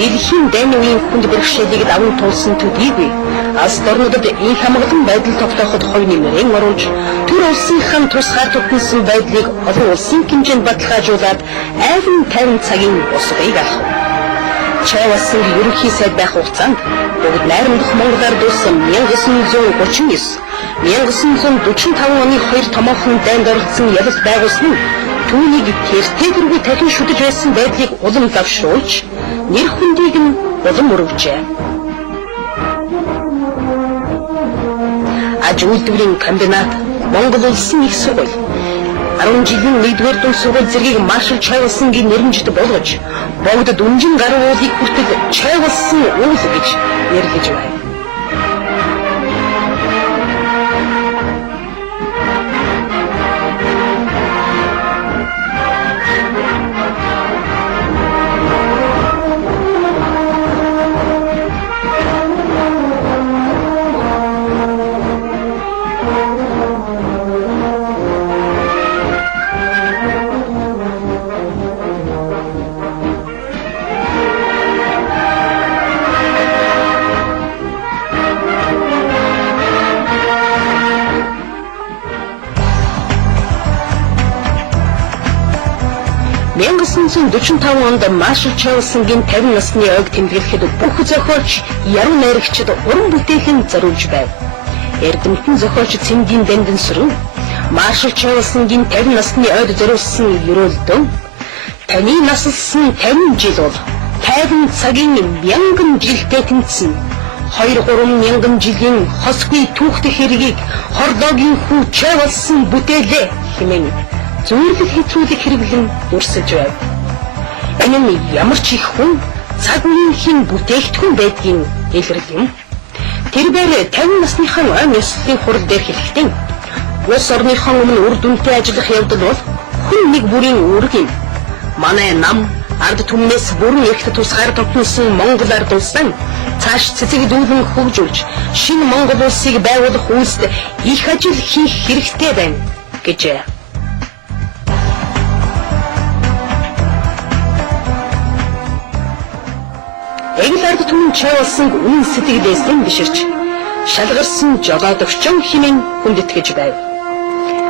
дэлхийн дайны үеийн хүнд бэрхшээлийг даван туулсан төдийгүй алс орнуудад их хамгаалан байдал тогтооход хувь нэмрэн оруулж төр улсынхан тусгаар тогтносон байдлыг олон улсын хэмжээнд баталгаажуулаад айван тайван цагийн босгыг алах. Чавсан ерөнхий сайд байх хугацаанд бүгд найрамдах Монголоор дуусан 1939 1945 оны 2 томоохон дайнд оролцсон ялалт байгуулсан нь түүнийг тэртээ дахин шүтэж байсан байдлыг улам лавшруулж нэр хүндийг нь улам өргөжээ. Аж үйлдвэрийн комбинат, Монгол улсын их сургууль 10 жилийн 1-р дунд сургууль зэргийг Маршал Чойволсонгийн нэрмжид болгож богд дүнжин гаруй уулыг хүртэл Чойволсон уул гэж нэрлэж байна. Мянгасын 45 онд Маршал Чойволсонгийн 50 насны ойг тэмдэглэхэд бүх зохиолч яруу найрагчид уран бүтээхэн зориулж байв. Эрдэмтэн зохиолч Цэндийн Дэндэнсүрэн Маршал Чойволсонгийн 50 насны ойд зориулсан ерөөлдөө таны наслсан 50 жил бол тайван цагийн 1000 жилдээ тэмцсэн 2-3 мянган жилийн хосгүй түүхтэй хэргийг хордоогийн хүү Чойволсон бүтээлээ хэмээн зөвлөл хэтрүүлэх хэрэглэн дурсаж байв. Энэ нь ямар ч их хүн цаг үеийн хин бүтээгдэхүүн байдгийг илэрх юм. Тэр бээр 50 насныхан ам ёслолын хурал дээр хэлэхдээ улс орныхон өмнө үр дүнтэй ажиллах явдал бол хүн нэг бүрийн үүрэг юм. Манай нам ард түмнээс бүрэн ихт тусгаар томтносон Монгол ард улсаа цааш цэцэг дүүлэн хөгжүүлж шинэ Монгол улсыг байгуулах үйлсд их ажил хийх хэрэгтэй байна гэжээ. Эгэл ард түмэн Чойволсон үнэн сэтгэлээс биширч шалгарсан жолоодогчон хэмээн хүндэтгэж байв.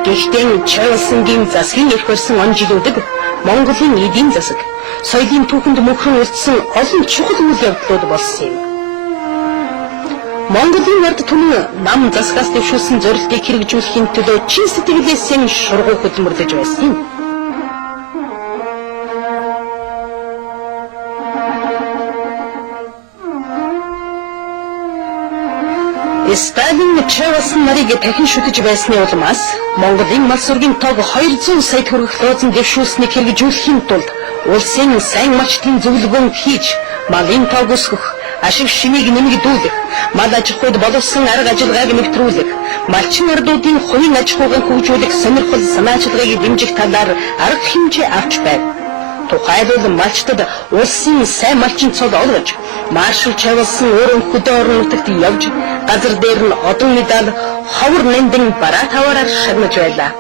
Гэхдээ Чойволсонгийн засгийн эрх барьсан он жилүүдэг Монголын эдийн засаг, соёлын түүхэнд мөнхрөн үлдсэн олон чухал үйл явдлууд болсон юм. Монголын ард түмэн нам засгаас дэвшүүлсэн зорилтыг хэрэгжүүлэхийн төлөө чин сэтгэлээс шургуу хөдөлмөрлөж байсан юм. Сталин Чойволсон нарыг дахин шүтэж байсны улмаас Монголын мал сургийн тоог 200 сая төгрөг лоозон дэвшүүлснийг хэрэгжүүлэхийн тулд улсын сайн малчдын зөвлөгөөн хийж малын тоог өсгөх, ашиг шинийг нэмэгдүүлэх, мал аж ахуйд боловсон арга ажиллагааг нэвтрүүлэх, малчин ардуудын хувийн аж ахуйг хөгжүүлэх сонирхол санаачлагыг дэмжих талаар арга хэмжээ авч байв. Тухайлбал малчдад улсын сайн малчин цол олгож, Маршал Чойволсон өөрөө хөдөө орон нутагт явж, газар дээр нь одон медаль, ховор нандин бараа таваараар шагнаж байлаа.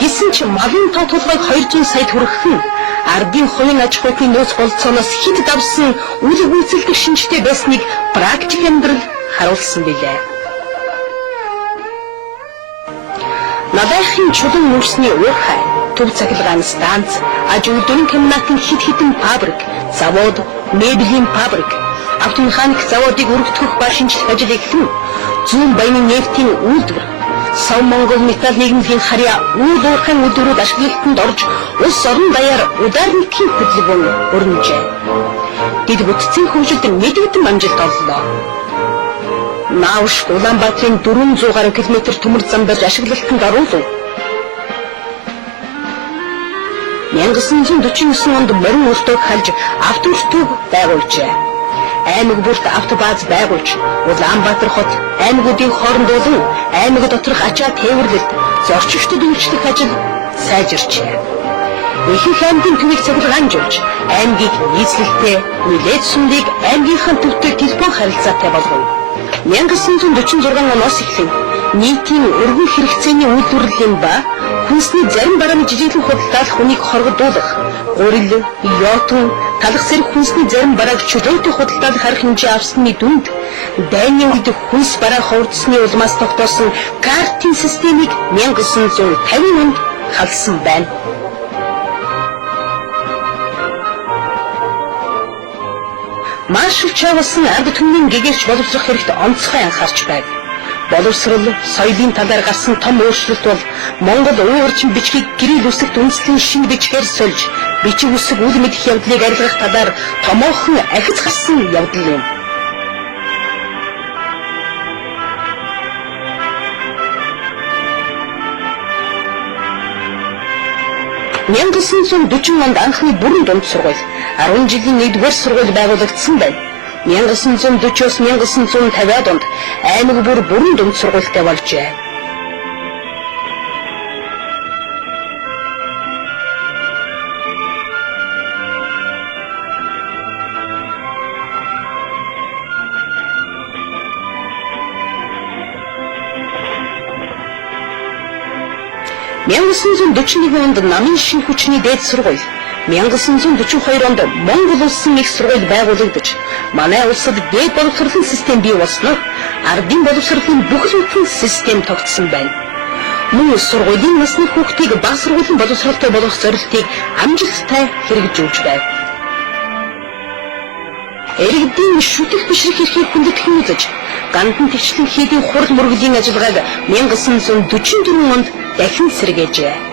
Гэсэн ч малын тоо тулгайг 200 сая төгрөгх нь ардын хувийн аж ахуйн нөөц болцооноос хэд давсан үйл гүйцэлдэх шинжтэй байсныг практик амьдрал харуулсан билээ. Надайхын чулуун нүрсний уурхай, төв цахилгаан станц, аж үйлдвэрийн комбинатын хэд хэдэн фабрик, завод, мебелийн фабрик, автомеханик заводыг өргөтгөх ба шинжлэх ажил эхлэн зүүн баяны нефтийн үйлдвэр, Сав Монгол металл нийгмийн харьяа үйл уурхайн үйлдвэрүүд ашиглалтанд орж улс орон даяар ударникийн хөдөлгөөн өрнөжээ. Дэд бүтцийн хөгжилд мэдэгдэн амжилт оллоо. Наавш Улаанбаатарын 400 гаруй километр төмөр зам барьж ашиглалтанд оруулав. 1949 онд морин өртөөг халж автобустыг байгуулжээ. Аймаг бүрт автобаз байгуулж Улаанбаатар хот аймагуудын хооронд болон аймаг доторх ачаа тээвэрлэлд зорчигчдод үйлчлэх ажил сайжирчээ. Ихэнх аймгийн төвийг цахилгаанжуулж аймгийг нийслэлтэй нэлээд сүмлийг аймгийнхаа төвтэй телефон харилцаатай болгов. 1946 оноос эхлэн нийтийн өргөн хэрэгцээний үйлдвэрлэлийн ба хүнсний зарим барааны жижиглэн худалдаалах хүнийг хоригдуулах, гурил, йотун, талх зэрэг хүнсний зарим барааг чөлөөтэй худалдаалах арга хэмжээ авсны дүнд дайны үед хүнс бараа хурдсны улмаас тогтоосон картын системийг 1950 онд халсан байна. Маршал Чавсан ард түмний гэгэрч боловсрох хэрэгт онцгой анхаарч байв. Боловсрол, соёлын талаар гарсан том өөрчлөлт бол Монгол уурчин бичгийг гэрэл үсэгт үндэслэн шинэ бичгээр сольж, бичиг үсэг үл мэдэх явдлыг арилгах талаар томоохон ахиц гарсан явдал юм. (1940 онд анхны бүрэн дунд сургууль 10 жилийн 1-р сургууль байгуулагдсан байна. 1940-оос 1950-ад онд аймаг бүр бүрэн дунд сургуультай болжээ. (1941 онд намын шин хүчний дээд сургууль, 1942 онд Монгол улсын их сургууль байгуулагдаж, манай улсад дээд боловсролын систем бий болсноор ардын боловсролын бүх зүйлийн систем тогтсон байна. Мөн сургуулийн насны хүүхдийг бага сургуулийн боловсролтой болгох зорилтыг амжилттай хэрэгжүүлж байв. Иргэдийн шүтэх бишрэх эрхийг хүндэтгэн үзэж, гандан тэгчлэн хийдийн хурал мөргөлийн ажиллагааг 1944 онд дахин сэргээжээ.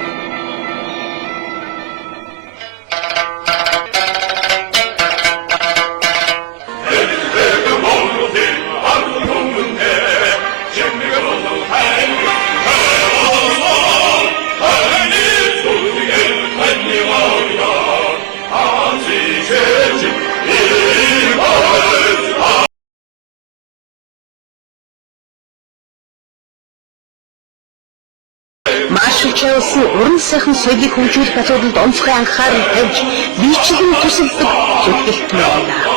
Маршал Чавсан уран сайхан соёлыг хөгжүүлэх асуудалд онцгой анхаарал тавьж, биечлэн тусалдаг зүтгэлтэн байлаа.